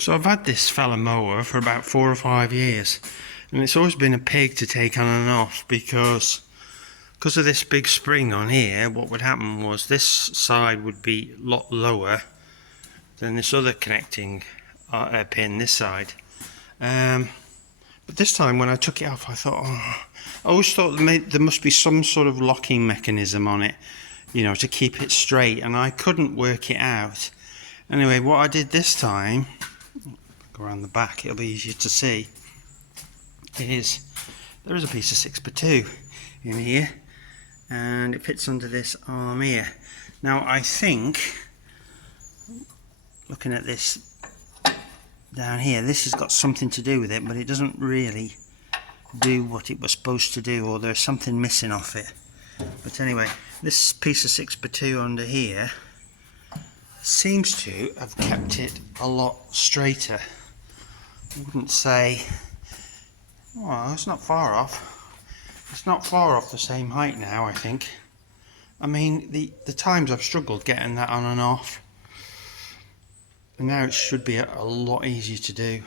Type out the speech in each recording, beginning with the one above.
So I've had this fella mower for about 4 or 5 years, and it's always been a pig to take on and off because of this big spring on here. What would happen was this side would be a lot lower than this other connecting pin this side. But this time when I took it off, I thought, I always thought there must be some sort of locking mechanism on it, you know, to keep it straight, and I couldn't work it out. Anyway, what I did this time, go around the back, it'll be easier to see, is there is a piece of 6x2 in here, and it fits under this arm here. Now I think, looking at this down here, this has got something to do with it, but it doesn't really do what it was supposed to do, or there's something missing off it. But anyway, this piece of 6x2 under here seems to have kept it a lot straighter. I wouldn't say, well, it's not far off. It's not far off the same height now, I think. I mean, the times I've struggled getting that on and off, and now it should be a lot easier to do.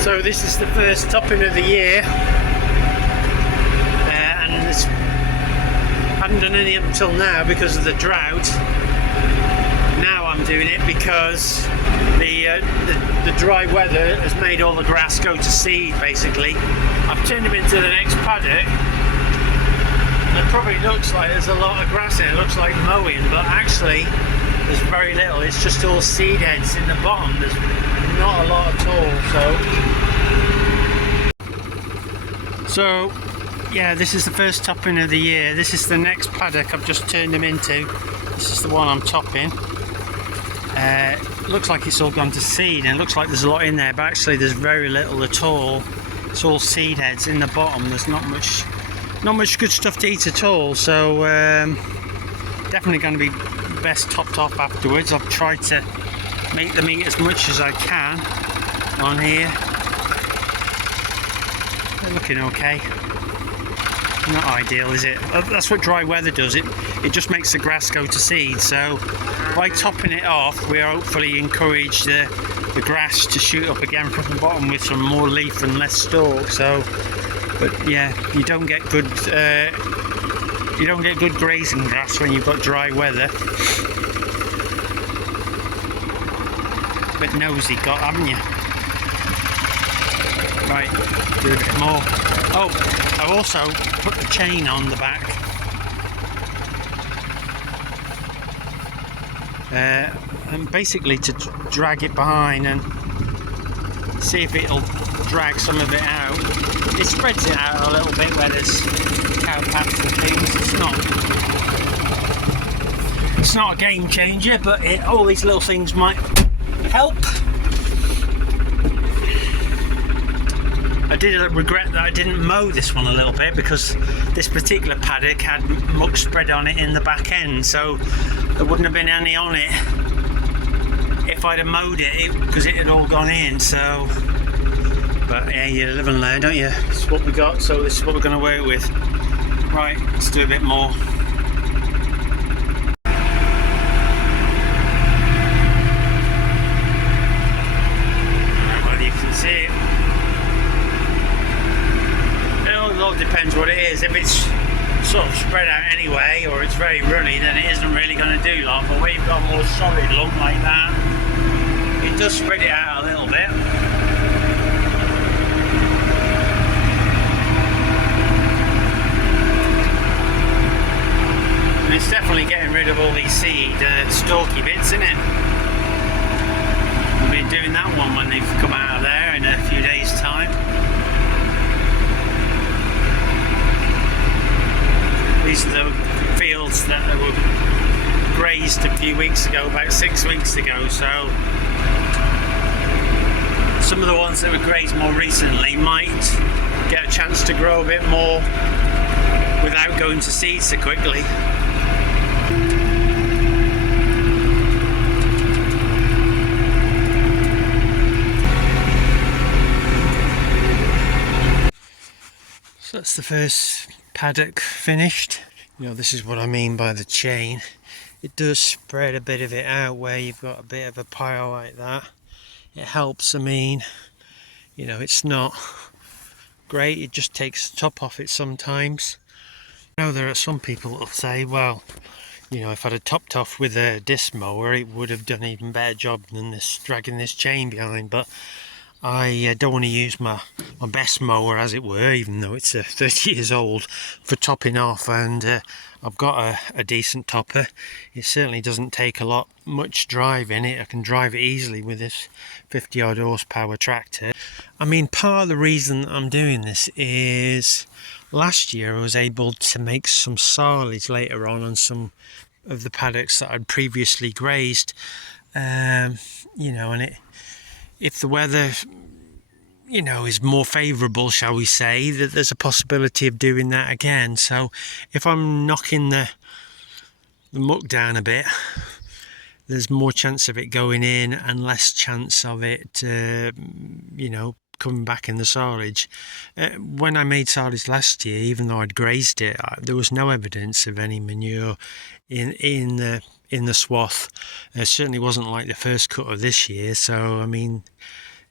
So this is the first topping of the year, and I hadn't done any up until now because of the drought. Now I'm doing it because the dry weather has made all the grass go to seed, basically. I've turned them into the next paddock. It probably looks like there's a lot of grass in it. It looks like mowing, but actually there's very little. It's just all seed heads in the bottom. There's not a lot at all. So yeah, this is the first topping of the year. This is the next paddock I've just turned them into. This is the one I'm topping. Looks like it's all gone to seed, and it looks like there's a lot in there, but actually there's very little at all. It's all seed heads in the bottom. There's not much good stuff to eat at all. So definitely going to be best topped off afterwards. I've tried to make them eat as much as I can on here. They're looking okay. Not ideal, is it? That's what dry weather does. It just makes the grass go to seed. So by topping it off, we hopefully encourage the grass to shoot up again from the bottom with some more leaf and less stalk. So, but yeah, you don't get good grazing grass when you've got dry weather. Bit nosy got, haven't you? Right, do a bit more. Oh, I've also put the chain on the back. And basically to drag it behind and see if it'll drag some of it out. It spreads it out a little bit where there's cow pats and things. It's not a game changer, but all these little things might help. I did regret that I didn't mow this one a little bit, because this particular paddock had muck spread on it in the back end, so there wouldn't have been any on it if I'd have mowed it, because it had all gone in. So, but yeah, you live and learn, don't you? This is what we got, so this is what we're going to work with. Right, let's do a bit more. is if it's sort of spread out anyway, or it's very runny, then it isn't really going to do long. But when you've got a more solid lump like that, it does spread it out a little bit. And it's definitely getting rid of all these seed stalky bits, isn't it? We'll be doing that one when they've come out of there in a few days' time. These are the fields that were grazed a few weeks ago, about 6 weeks ago, so some of the ones that were grazed more recently might get a chance to grow a bit more without going to seed so quickly. So that's the first paddock finished. You know, this is what I mean by the chain. It does spread a bit of it out where you've got a bit of a pile like that. It helps. I mean, you know, it's not great, it just takes the top off it sometimes. I know there are some people that will say, well, you know, if I'd have topped off with a disc mower, it would have done an even better job than this, dragging this chain behind. But I don't want to use my best mower, as it were, even though it's 30 years old, for topping off, and I've got a decent topper. It certainly doesn't take much drive in it. I can drive it easily with this 50 odd horsepower tractor. I mean, part of the reason I'm doing this is last year I was able to make some silage later on some of the paddocks that I'd previously grazed. You know, and if the weather, you know, is more favourable, shall we say, that there's a possibility of doing that again. So if I'm knocking the muck down a bit, there's more chance of it going in and less chance of it, you know, coming back in the silage. When I made silage last year, even though I'd grazed it, there was no evidence of any manure in the swath. It certainly wasn't like the first cut of this year. So I mean,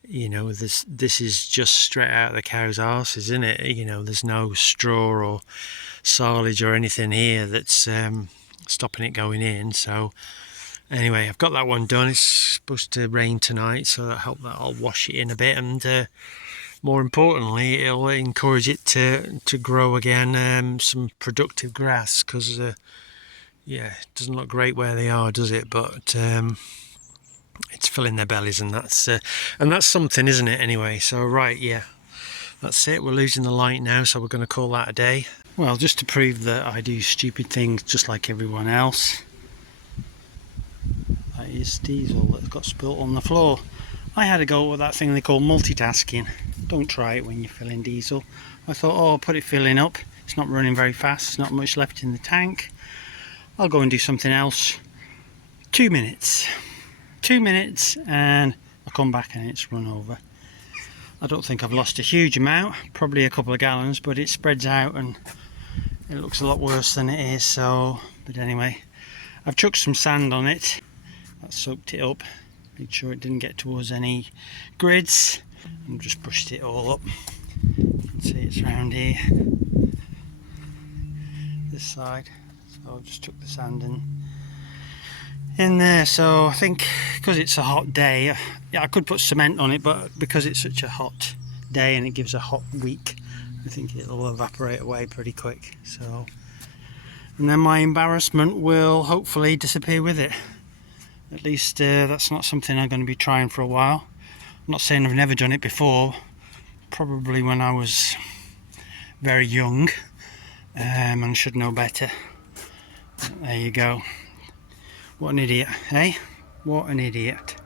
you know, this is just straight out of the cow's arses, isn't it? You know, there's no straw or silage or anything here that's stopping it going in. So anyway, I've got that one done. It's supposed to rain tonight, so I hope that'll wash it in a bit, and more importantly, it'll encourage it to grow again, some productive grass, because yeah, it doesn't look great where they are, does it? But it's filling their bellies, and that's something, isn't it? Anyway, so right, yeah, that's it. We're losing the light now, so we're going to call that a day. Well, just to prove that I do stupid things just like everyone else, that is diesel that got spilt on the floor. I had a go with that thing they call multitasking. Don't try it when you're filling diesel. I thought, oh, I'll put it filling up. It's not running very fast. There's not much left in the tank. I'll go and do something else. 2 minutes. 2 minutes, and I'll come back and it's run over. I don't think I've lost a huge amount, probably a couple of gallons, but it spreads out and it looks a lot worse than it is. So, but anyway, I've chucked some sand on it. That soaked it up, made sure it didn't get towards any grids, and just brushed it all up. You can see it's around here, this side. So I've just took the sand in there. So I think because it's a hot day, yeah, I could put cement on it, but because it's such a hot day and it gives a hot week, I think it'll evaporate away pretty quick. So, and then my embarrassment will hopefully disappear with it. At least that's not something I'm going to be trying for a while. I'm not saying I've never done it before, probably when I was very young, and should know better. But there you go. What an idiot, eh? What an idiot.